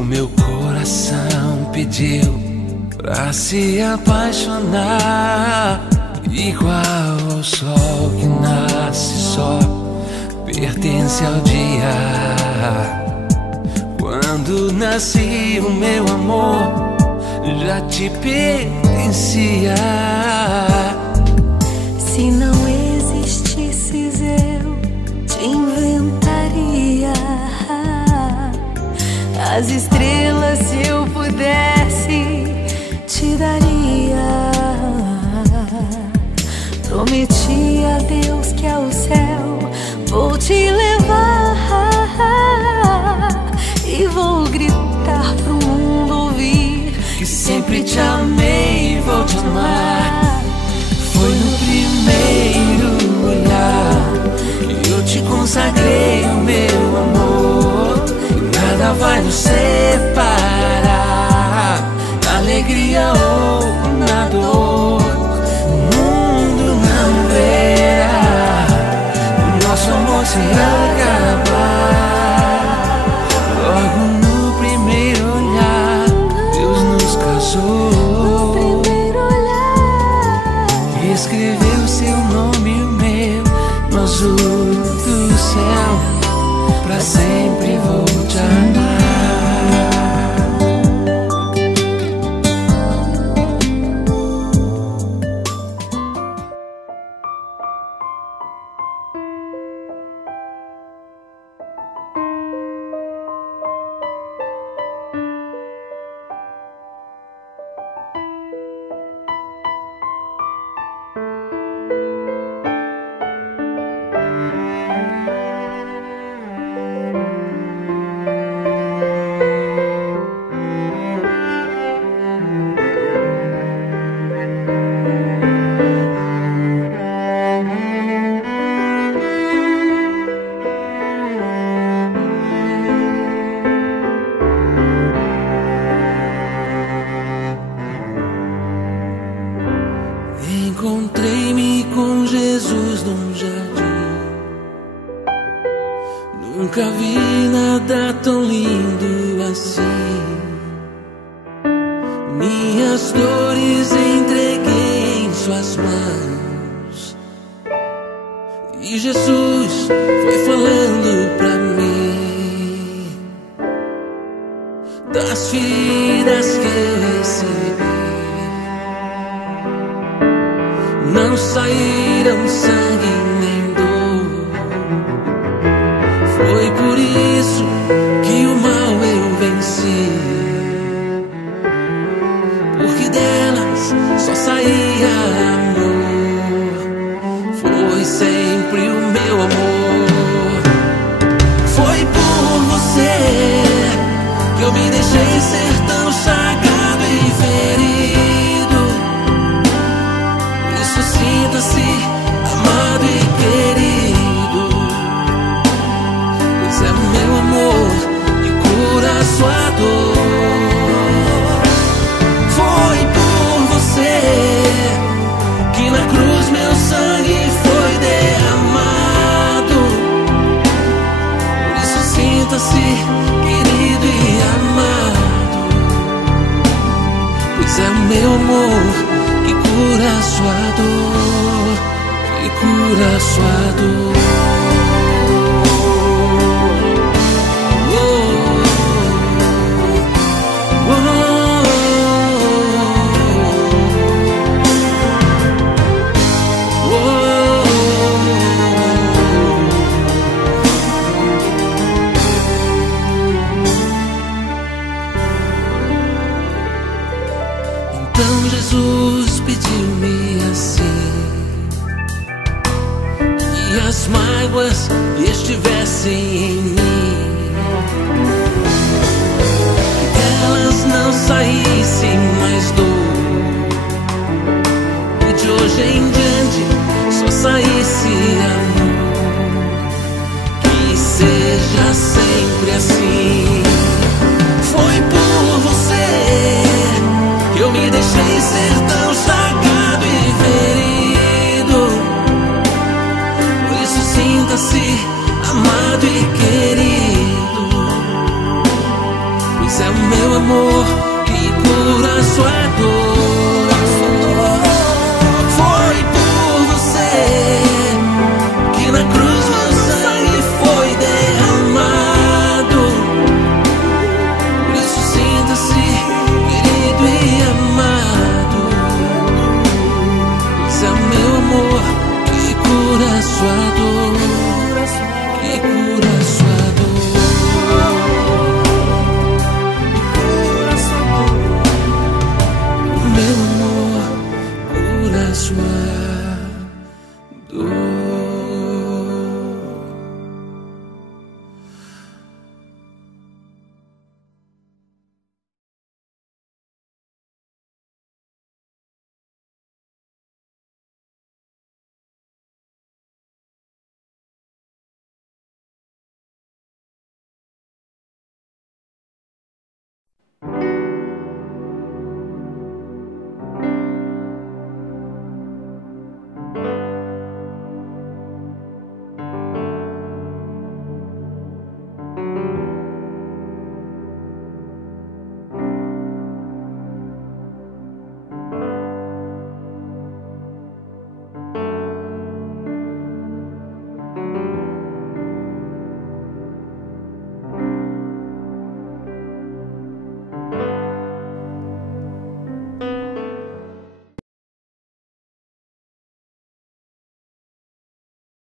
O meu coração pediu pra se apaixonar, igual ao sol que nasce só, pertence ao dia. Quando nasci, o meu amor já te pertencia. Se não existisses, eu te inventaria. As estrelas, se eu pudesse, te daria. Prometi a Deus que ao céu vou te levar e vou gritar pro mundo ouvir que sempre te amei e vou te amar. Foi no primeiro olhar que eu te consagrei o meu amor. E nada vai nos separar, na alegria ou na dor. O mundo não verá o nosso amor se acabar. Logo no primeiro olhar, Deus nos casou. Escreveu seu nome e o meu no azul do céu. Pra sempre vou te amar. Encontrei-me com Jesus num jardim. Nunca vi nada tão lindo assim. Minhas dores entreguei em suas mãos e Jesus foi falando pra mim das feridas que eu recebi. Não saíram sangue nem dor. Foi por isso que o mal eu venci, porque delas só saía amor. Foi sempre o meu amor. Foi por você que eu me deixei ser tão chagado e ferido. Sinta-se amado e querido, pois é o meu amor que cura a sua dor. Foi por você que na cruz meu sangue foi derramado. Por isso sinta-se querido e amado, pois é o meu amor que cura a sua dor, que cura a sua dor. Oh, oh, oh, oh, oh. Então Jesus pediu-me assim, que as mágoas estivessem em mim, que elas não saíssem mais dor, e de hoje em diante só saísse amor. Que seja sempre assim. Foi por você que eu me deixei ser tão chagado e ferido. Por isso sinta-se amado e querido. Esse é o meu amor que cura sua dor. Foi por você que na cruz meu sangue foi derramado. Por isso sinta-se querido e amado. Esse é o meu amor que cura sua dor, que cura sua dor. Meu amor cura sua dor.